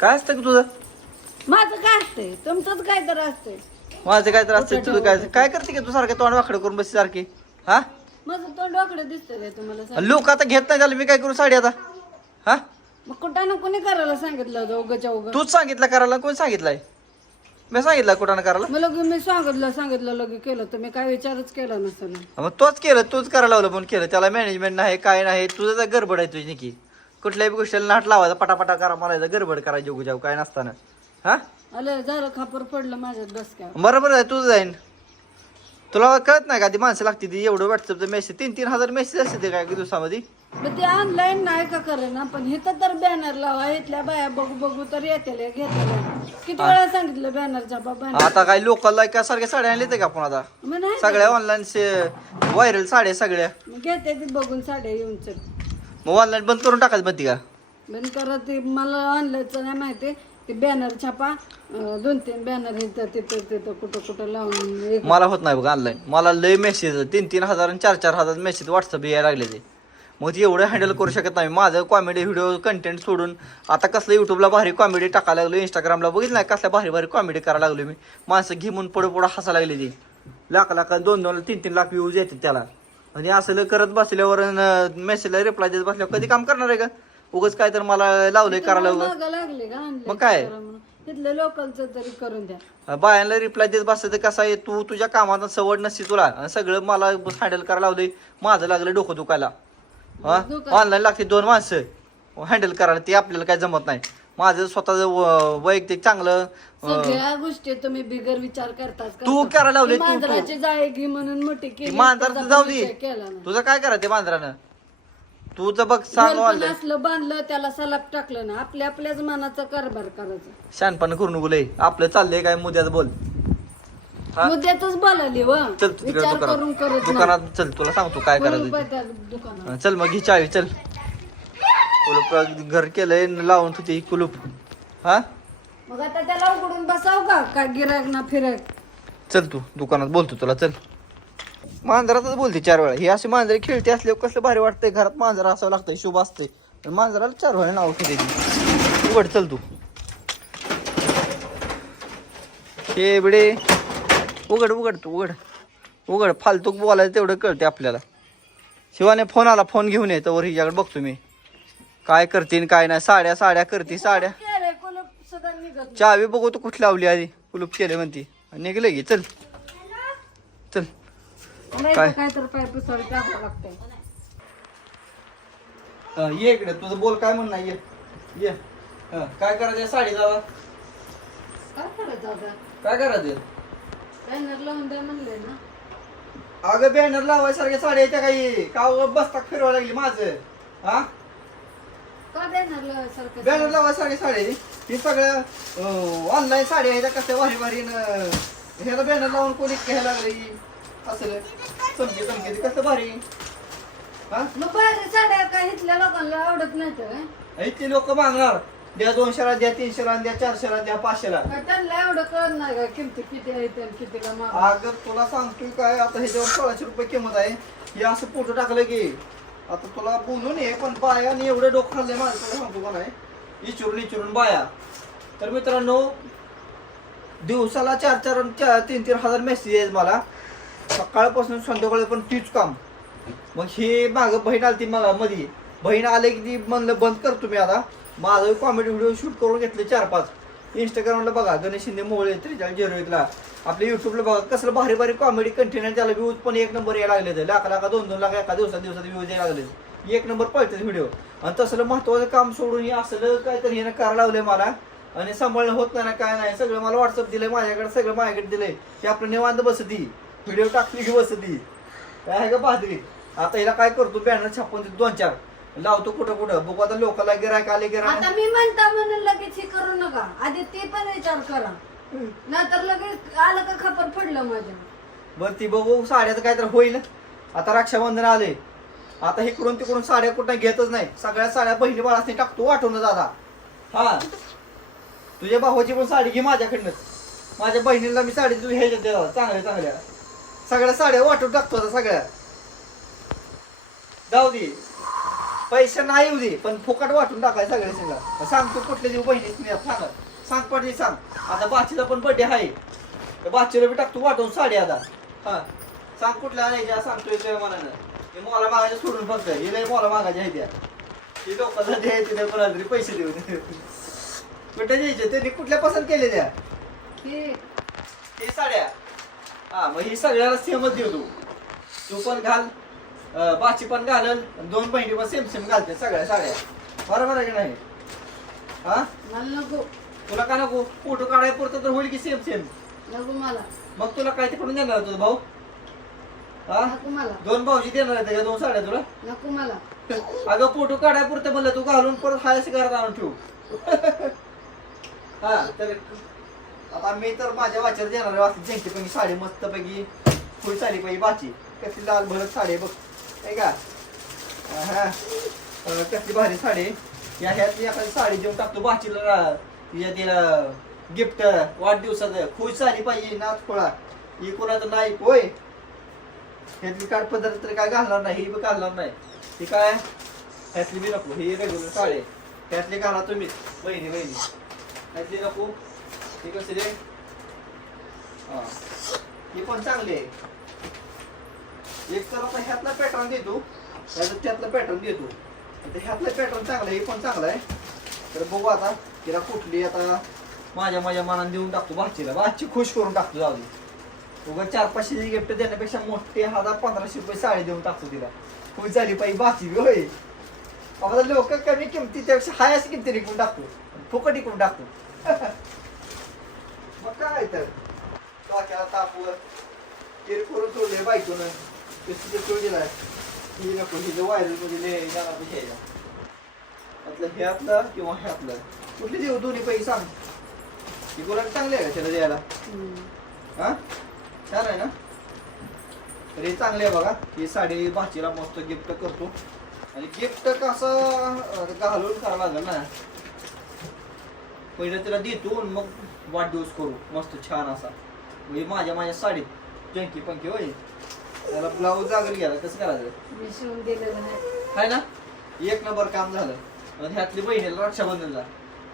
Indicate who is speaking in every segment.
Speaker 1: काय असतं का तुझं?
Speaker 2: माझं काय असतंय? तुमचंच काय तर असतंय.
Speaker 1: माझं काय तर असतं तुझं काय काय करते का तू सारखं तोंड वाकडं करून बस सारखी हा?
Speaker 2: माझं तोंड वाकडं दिसतंय काय तुम्हाला सांग
Speaker 1: लोक आता घेत नाही त्याला मी काय करू साडी आता? हा?
Speaker 2: मग कुठं ना कोणी करायला सांगितलं होतं उगाच्या उगा
Speaker 1: तूच सांगितलं करायला कोण सांगितलंय? मी सांगितलं कुठं करायला?
Speaker 2: मग लगे मी सांगितलं सांगितलं लगे केलं तुम्ही काय विचारच केला नसेल
Speaker 1: मग तोच केलं तूच करायला लावलं पण केलं. त्याला मॅनेजमेंट नाही काय नाही तुझं तर गडबड आहे तुझी नक्की कुठल्याही गोष्टीला नाट लावायचं पटापटा करा मारायचं गडबड करायची उगजाव काय नसताना. हा?
Speaker 2: आलं झालं खापर पडलं काय
Speaker 1: बरोबर आहे तुझं जाईन. तुला कळत नाही का ती माणसं लागते ती एवढं व्हॉट्सअपचं मेसेज तीन तीन हजार मेसेज असते ते काय दिवसामध्ये?
Speaker 2: मग ते ऑनलाईन नाही का करे ना पण इथं तर बॅनर लावा इथल्या बाया बघू बघू तर येतील घेतील. किती वेळा सांगितलं बॅनरच्या बॅनर
Speaker 1: आता काय लोकलला का सारख्या साड्या आणल्या का आपण आता
Speaker 2: मग नाही
Speaker 1: सगळ्या ऑनलाईन व्हायरल साड्या सगळ्या.
Speaker 2: घेते ती बघून साड्या येऊन चल.
Speaker 1: मग ऑनलाईन बंद करून टाकायचं म्हणते का?
Speaker 2: बंद करा ते मला ऑनलाईनचं नाही माहिती. ते बॅनर छापा. दोन तीन बॅनर इथं तिथं तिथं कुठं कुठं लावून एक
Speaker 1: मला होत नाही बघा ऑनलाईन मला लय मेसेज तीन तीन हजार आणि चार चार हजार मेसेज व्हॉट्सअप यायला लागले ते. मग ते एवढं हँडल करू शकत नाही. माझं कॉमेडी व्हिडिओ कंटेंट सोडून आता कसलं युट्यूबला भारी कॉमेडी टाकायला लागलो इंस्टाग्रामला बघितलं नाही कसल्या भारी भारी कॉमेडी करायला लागलो मी? माणसं घेऊन पुढं पुढं हसायला लागली ती. लाख लाख दोन दोन तीन तीन लाख व्ह्यूज येतात त्याला. आणि असं करत बसल्यावर मेसेजला रिप्लाय देत बसल्यावर कधी काम करणार आहे का? उगाच काय तर मला लावलंय करायला उगाच.
Speaker 2: मागं लागले का
Speaker 1: मग काय?
Speaker 2: तिथलं लोकलचं तरी करून द्या.
Speaker 1: बायांना रिप्लाय देत बसतं तर कसं आहे तू तुझ्या कामात सवड नसती तुला. आणि सगळं मला हँडल करायला लावलंय. माझं लागलं डोकं दुखायला. हा? ऑनलाईन लागते दोन माणसं. हँडल करायला ते आपल्याला काय जमत नाही. माझं स्वतःच वैयक्तिक चांगलं अं,
Speaker 2: सगळ्या गोष्टी तुम्ही बिगर विचार करताच
Speaker 1: तू
Speaker 2: करता.
Speaker 1: करायला लावले
Speaker 2: ती
Speaker 1: तू तू.
Speaker 2: मांजराची जाळी घे म्हणून मोठी केली
Speaker 1: मांजर
Speaker 2: त्याचा
Speaker 1: जाऊ दे.
Speaker 2: केला.
Speaker 1: तुझं काय करायचं ते मांजरानं? तुझं बघ सांग
Speaker 2: असलं बांधलं त्याला सलाप टाकलं ना आपल्या आपल्याच मनाचा कारभार करायचा.
Speaker 1: शानपण करू नको लय. आपलं चाललंय काय मुद्द्यात बोल. हा?
Speaker 2: मुद्द्याच बोलाली व.
Speaker 1: चल तू तिकडे
Speaker 2: विचार करून
Speaker 1: दुकानात
Speaker 2: करत.
Speaker 1: दुकानात चल तुला सांगतो काय करायचं ते.
Speaker 2: दुकानात.
Speaker 1: चल मग घे चावी चल. कुलूप घर केलंय न लावून होती कुलूप. हा?
Speaker 2: मग आता त्याला उघडून बसाव का? काय गिराक ना फिरक?
Speaker 1: चल तू दुकानात बोलतो तुला चल. मांजरातच बोलते चार वेळा. ही अशी मांजरे खेळते असल्यावर कसं भारी वाटतंय. घरात मांजर असावं लागतंय शुभ असते मांजराला चार वेळा नाव ठेवायची उघड चल तू. हे बिडे. उघड उघड तू उघड. उघड फालतूक बोलायचं तेवढं कळते आपल्याला. शिवाने फोन आला फोन घेऊन ये तर हिच्याकडे बघतो मी. काय करते न काय नाही. साड्या साड्या करते साड्या. चावी बघू तू कुठली लावली आधी. कुलूप केले म्हणती. निघले की चल. चल. काय? ये इकडे. तुझं बोल काय म्हणणं? ये. ये. काय करायचं साडी जावा
Speaker 2: काय करायचं आता?
Speaker 1: काय करायचं
Speaker 2: बॅनर लावून द्या म्हणले ना.
Speaker 1: अगं बॅनर लावायसारख्या साड्या येत्या काही. का बसता फिरवायला लागली माझं? हा?
Speaker 2: बॅनर
Speaker 1: लावायसारख्या साड्या आहे. ही सगळ्या ऑनलाईन साड्या आहेत त्या कशा भारी भारी ह्याला बॅनर लावून कोणी घ्यायला लागली असं चमके चमके कसं भारी? हा?
Speaker 2: मग बाहेर साड्या काय इथल्या लोकांना आवडत नाही
Speaker 1: लोक मागणार. द्या दोनशेला द्या तीनशेला द्या चारशेला द्या पाचशेला.
Speaker 2: त्यांना एवढं का किमती किती कितीला माग
Speaker 1: अगं तुला सांगतोय काय? आता ह्याच्यावर सोळाशे रुपये किंमत आहे. हे असं फोटो टाकलं की आता तुला बोलून ये पण बाया आणि एवढं डोकं खाल्ले माझं तुला सांगतो का नाही? इचुरून इचुरून बाया. तर मित्रांनो दिवसाला चार चार चार तीन तीन हजार मेसेज आहेत मला. सकाळपासून संध्याकाळी पण तीच काम. मग हे मागं बहीण आली ती मला मध्ये बहीण आले की ती म्हणलं बंद करतो मी आता. माझं कॉमेडी व्हिडिओ शूट करून घेतले चार पाच. इंस्टाग्रामला बघा गणेश शिंदे मोळे त्रेचाळीस झिरो एकला आपल्या युट्यूबला बघा कसलं भारी भारी कॉमेडी कंटेनर त्याला व्ह्यूज पण एक नंबर यायला लागले लाख लाख दोन दोन लाख एका दिवसात दिवसात व्ह्यूज यायला लागले एक नंबर पळतात व्हिडिओ आणि तसलं महत्वाचं काम सोडून हे असलं काहीतरी यानं करायला लावलंय मला. आणि सांभाळणं होत नाही काय नाही. सगळं मला व्हॉट्सअप दिलंय माझ्याकडे सगळं माझ्याकडे दिलंय. हे आपलं निवांत बसती. व्हिडिओ टाकली की बसती. काय आहे का पाहते आता हिला काय करतो? बॅनर छापून देतो दोन चार. लावतो कुठं कुठं? बघू आता लोकांना गिरायक आले गिरायक
Speaker 2: आता मी म्हणता म्हणून लगेच हे करू नका. आधी ते पण विचार करा. नाहीतर लगेच आलं का खपर पडलं माझ्या.
Speaker 1: बर ती बघू. साड्याचं काय तर होईल. आता रक्षाबंधन आले आता इकडून तिकडून साड्या कुठं घेतच नाही. सगळ्या साड्या बहिणी बाळासनी टाकतो वाटून दादा हा. तुझ्या भावाची पण साडी घे माझ्याकडनं. माझ्या बहिणीला मी साडी तुझ्या ह्याच्यात देणार. चांगल्या चांगल्या. सगळ्या साड्या वाटून टाकतो आता सगळ्या. जाऊ दे. पैसे नाही येऊ दे पण फुकट वाटून टाकाय सगळे सगळं. सांग तू कुठले देऊ बहिणीच नाही सांग. सांग पडली सांग. आता बाचीचा पण बर्थडे आहे. तर बाचीला बी टाकतो वाटून साडी आता. हा. सांग कुठल्या आणायच्या सांगतोय ते मनानं. हे मला मागायच्या सोडून फक्त. हे लय मला मागायच्या आहे त्या हे लोकांना द्यायचे त्या कोणाला तरी पैसे देऊन. कुठे द्यायचे? त्यांनी कुठल्या पसंत केले त्या?
Speaker 2: हे.
Speaker 1: साड्या. हा मग ही सगळ्याला सेमच देऊ तू. तू पण घाल. बाची पण घालल आणि दोन बहिणी पण सेम सेम घालते सगळ्या साड्या. बरोबर आहे की नाही? हा?
Speaker 2: मला नको.
Speaker 1: तुला का नको? फोटो काढाय पुरतं तर होईल की सेम सेम
Speaker 2: नको मला.
Speaker 1: मग तुला काय तिकडून देणार तुझा भाऊ? हा?
Speaker 2: नको मला.
Speaker 1: दोन भाऊजी देणार आहे त्याच्या दोन साड्या तुला?
Speaker 2: नको मला.
Speaker 1: अगं फोटो काढाय पुरतं म्हणलं तू घालून परत हायस घरात आणून ठेवू. हा तर आता मी तर माझ्या वाच्यावर देणार आहे. वाचत जिंकते पण साडी मस्त पैकी फुल साडी पाहिजे बाची. कसली लाल भरत साडी बघ. आहे का? हा कसली भारी साडी. या ह्यातली एखादी साडी देऊन टाकतो बाचीला तिच्या तिला गिफ्ट वाढदिवसाचं खुश साडी पाहिजे नाच खोळा ही कोणाचं नाही होय. ह्यातली काय पदार्थ तरी काय घालणार नाही ही बी घालणार नाही. ती काय? ह्यातली बी नको ही रेग्युलर साडी आहे. घाला तुम्ही बहिणी बहिणी ह्यातली नको. ही कशी रे हा. ही पण चांगली आहे. एक तर आता ह्यातला पॅटर्न देतो त्याचं त्यातलं पॅटर्न देतो. आता ह्यातलं पॅटर्न चांगलं आहे पण चांगलं आहे. तर बघू आता तिला कुठली आता माझ्या माझ्या मनाने देऊन टाकतो भाचीला भाची खुश करून टाकतो जाऊ दे. उगा चार पाचशे गिफ्ट देण्यापेक्षा मोठे हजार पंधराशे रुपये साडी देऊन टाकतो तिला. खुश झाली पाहिजे भाची होय. बाबा लोक कमी किमती त्यापेक्षा हाय किमती विकून टाकतो. फुकट विकून टाकतो. मग काय तर. डोक्याला तापवर. किरकोर सोडले बायकोनं. कसं सोड दिलाय ही नको हिचं व्हायरलमध्ये लय गाणं घ्यायला म्हटलं ह्यातलं किंवा ह्यातलं कुठली देऊ दोन्ही पैसे सांग ही गुलाब चांगली आहे का त्याला द्यायला. हा छान आहे ना तर हे चांगले आहे बघा ही साडी भाचीला मस्त गिफ्ट करतो आणि गिफ्ट कसं घालून करावं लागेल ना पहिलं तिला देतो मग वाढदिवस करू मस्त छान असा म्हणजे माझ्या माझ्या साडीत जंकी पंकी होय त्याला ब्लाऊज जागेल घ्यायला कसं करायचं?
Speaker 2: मी शिवून दिलेलं नाही
Speaker 1: आहे ना? एक नंबर काम झालं. आणि ह्यातली बहिणीला रक्षाबंधनला.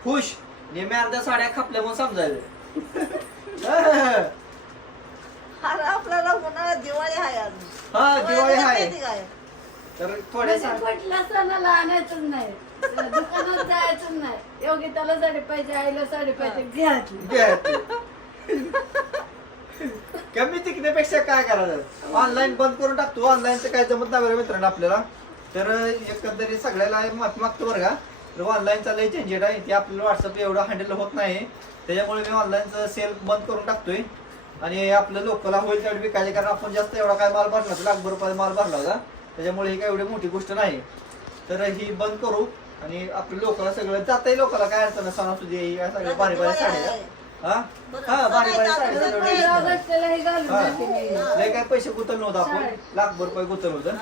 Speaker 1: खुश नेहमी अर्ध्या साड्या खपल्या म्हणून समजायचं.
Speaker 3: अरे आपल्याला दिवाळी आहे अजून
Speaker 1: हा दिवाळी आहे
Speaker 3: काय?
Speaker 1: तर थोड्यासा
Speaker 2: म्हणजे कुठल्या सणाला आणायचंच नाही. दुकानात जायचंच नाही. योगिताला साडी पाहिजे आईला साडी पाहिजे घ्यायची
Speaker 1: कमी टिकण्यापेक्षा काय करायचं? ऑनलाईन बंद करून टाकतो ऑनलाईनचं काय जमत नाही बरं मित्रांनो आपल्याला. तर एकंदरीत सगळ्याला माफी मागतो बरं का. तर ऑनलाईनचा लय चेंजेड आहे. ते आपल्याला व्हॉट्सअप एवढं हँडल होत नाही. त्याच्यामुळे मी ऑनलाईनचं सेल बंद करून टाकतोय. आणि आपलं लोकला होईल तेवढं विकायचे कारण आपण जास्त एवढा काय माल भरला होता. लाखभर रुपये माल भरला होता. त्याच्यामुळे ही काय एवढी मोठी गोष्ट नाही. तर ही बंद करू. आणि आपल्या लोकांना सगळं जातही लोकांना काय अडचण सणासुदी या सगळ्या भारी भारी साड्या. हा? हा भारी भारी साड्या सगळं
Speaker 2: पंधरा ऑगस्टला हे. घालून
Speaker 1: हा.
Speaker 2: जाते मी.
Speaker 1: लय काय पैसे गुतल नव्हतं आपण. लाखभर रुपये गुतल होतं.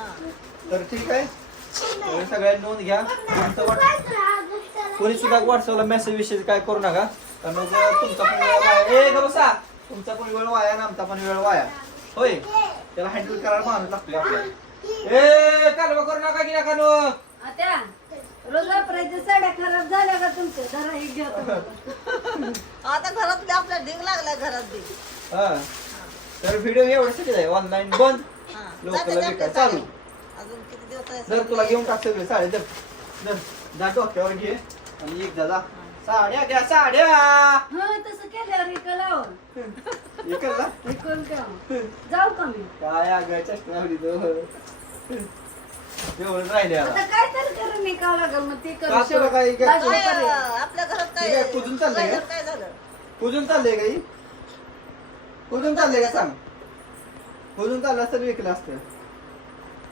Speaker 1: तर ठीक आहे. तर सगळ्यांनी नोंद घ्या. तुमचं वाट कोणी सुद्धा व्हॉट्सअपला मेसेज विषय काय करू नका. कारण मग तुमचा पण वेळ वाया ए ग बसा तुमचा पण वेळ वाया आणि आमचा पण वेळ वाया. होय. त्याला हँडल करायला माणूस लागतोय आपल्याला. ए कालवा करू नका की नका नो
Speaker 2: आता रोज वापरायच्या साड्या खराब झाल्या का तुमच्या? जरा ही घ्या.
Speaker 3: आता घरात बी आपल्या ढीग लागला घरात बी
Speaker 1: हा. तर व्हिडिओ एवढ्यासाठी आहे ऑनलाईन बंद.
Speaker 3: हा. जाते
Speaker 1: विकाय चालू.
Speaker 3: साडी. अजून किती दिवस आहे?
Speaker 1: जर तुला घेऊन टाक सगळे साडे जर जर जा डोक्यावर घे आणि एक जा. साड्या घ्या साड्या!
Speaker 2: हा तसं केल्यावर इकडं लावा
Speaker 1: इकडला
Speaker 2: इकडून ठेवा. जाऊ का मी?
Speaker 1: काय अगं चष्मा लावली तो एवढं राहिले आता
Speaker 2: आता काय तर करून निघावं लागेल मग ते
Speaker 1: का
Speaker 2: करू
Speaker 1: तुला काय- काय-
Speaker 2: लाजू
Speaker 3: काय,
Speaker 2: पर्यंत.
Speaker 3: आपल्या घरात
Speaker 1: ठीक आहे,
Speaker 3: काय
Speaker 1: कुजून चाललंय का?
Speaker 3: काय काय झालं
Speaker 1: कुजून चाललंय काही कुजून चाललंय का सांग कुजून चाललं असतं विकलं असतं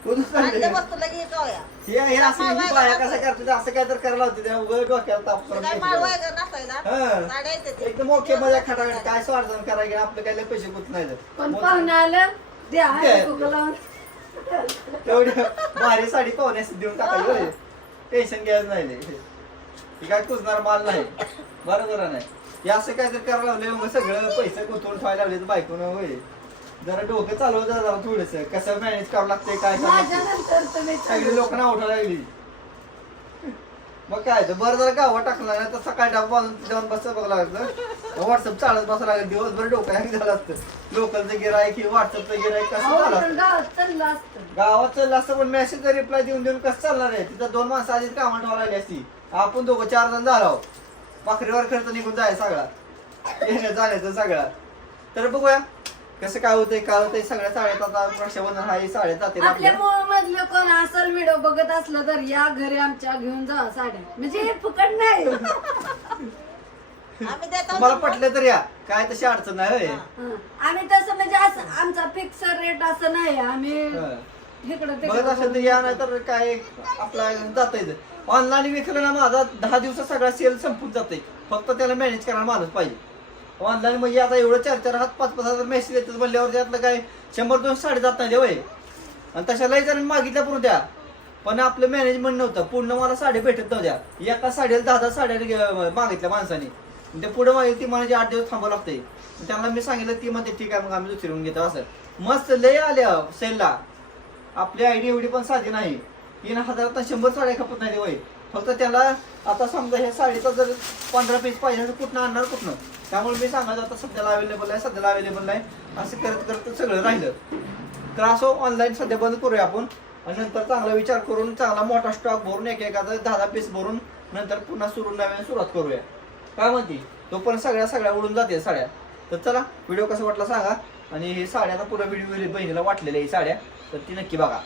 Speaker 1: कुजून चाललंय
Speaker 3: आणल्या
Speaker 1: का?
Speaker 3: वस्तूला घे का वया
Speaker 1: हे हे असं ही बाया कसं करतात असं काय तर करायला होते त्या उघड डोक्याला ताप करून
Speaker 3: काय
Speaker 1: घ्यायचं.
Speaker 3: माळवाय का नसायला
Speaker 1: हा.
Speaker 3: साड्या येते ते.
Speaker 1: एकदम ओके मजा खटाखट काय स्वार्थन करायला आपलं काय लय पैसे गुत नाही
Speaker 2: पण. पाहुणे आलं द्या कुंकू लावून
Speaker 1: तेवढी भारी साडी पाहुण्यास देऊन टाकायची टेन्शन घ्यायचं नाही लय. ही काय कुजणार माल नाही. बरोबर नाही हे असं काय तर करायला लावले मग सगळं पैसे गुंतवून ठेवायला लावले बायकोनं होय. जरा डोकं चालवत जा जरा थोडस. कसं मॅनेज करावं लागतंय काय करावं
Speaker 2: माझ्या
Speaker 1: लागतंय.
Speaker 2: नंतर तुम्ही
Speaker 1: सगळी लोक नाव उठायला लागली. मग काय तर बरं जर गावात टाकलं नाही तर सकाळी डाब बांधून जाऊन बसतं बघायला लागलं व्हॉट्सअप चालत बसायला लागलं. दिवसभर डोकं हँग झालं असतं. लोकलचं गिरायक की व्हॉट्सअपचं गिरायक कसं
Speaker 2: अहो,
Speaker 1: झालं असतं?
Speaker 2: गावात चाललं असतं.
Speaker 1: पण मेसेज रिप्लाय देऊन देऊन कसं चालणार आहे? तिथं दोन माणसं आधीच कामाला ठेवायला असती. आपण दोघं चार जण झालो पाखरीवर खर्च निघून जाय सगळा. येण्या जाण्याचा सगळा. तर बघूया. कसं काय होतंय काय होतंय सगळ्या साड्यात आता रक्षाबंधन हा साड्या जातील
Speaker 2: आपल्या. मूळ मधलं कोण असल व्हिडिओ बघत असलं तर या घरी आमच्या घेऊन जा साड्या. म्हणजे हे फुकट नाही.
Speaker 3: आम्ही देतो.
Speaker 1: तुम्हाला पटलं तर या. काय तशी अडचण नाही होय.
Speaker 2: हं. आम्ही तसं म्हणजे असं आमचा फिक्स रेट असं नाही. आम्ही
Speaker 1: हं.
Speaker 2: इकडं
Speaker 1: बघत
Speaker 2: तिकडं
Speaker 1: असेल तर या नाही तर काय आपला जाता येतं ऑनलाईन विकलं ना माझा दहा दिवसात सगळा सेल संपून जाते फक्त त्याला मॅनेज करायला माणूस पाहिजे. ऑनलाईन म्हणजे आता एवढं चार चार हात पाच पाच हजार मेसेज येतात म्हणल्यावर त्यातलं काय शंभर दोन साडे जात नाही वय आणि तशा लई जणांनी मागितल्या पूर्ण त्या. पण आपलं मॅनेजमेंट नव्हतं. पूर्ण मला साड्या भेटत नव्हत्या. एका साडीला दहा दहा साड्या मागितल्या माणसाने. ते पुढे मागितली ती मला आठ दिवस थांबावं लागते त्यांना मी सांगितलं ती म्हणते ठीक आहे मग आम्ही दुसरीहून घेतो असं. मस्त लय आल्या सेलला. आपली आयडी एवढी पण साधी नाही. तीन हजारात शंभर साड्या खपत नाही वय फक्त त्याला आता समजा ह्या साडीचा जर पंधरा पीस पाहिजे तर कुठनं आणणार कुठनं? त्यामुळे मी सांगायचं आता सध्याला अवेलेबल आहे सध्याला अवेलेबल नाही. असं करत करत सगळं राहिलं. तर असं ऑनलाईन सध्या बंद करूया आपण. आणि नंतर चांगला विचार करून चांगला मोठा स्टॉक भरून एक एखादा दहा दहा पीस भरून नंतर पुन्हा सुरू नव्याने सुरुवात करूया. काय म्हणते? तो पण सगळ्या सगळ्या उडून जाते साड्या. तर चला व्हिडिओ कसा वाटला सांगा. आणि हे साड्या आता पुरा व्हिडिओ बहिणीला वाटलेल्या ही साड्या. तर ती नक्की बघा.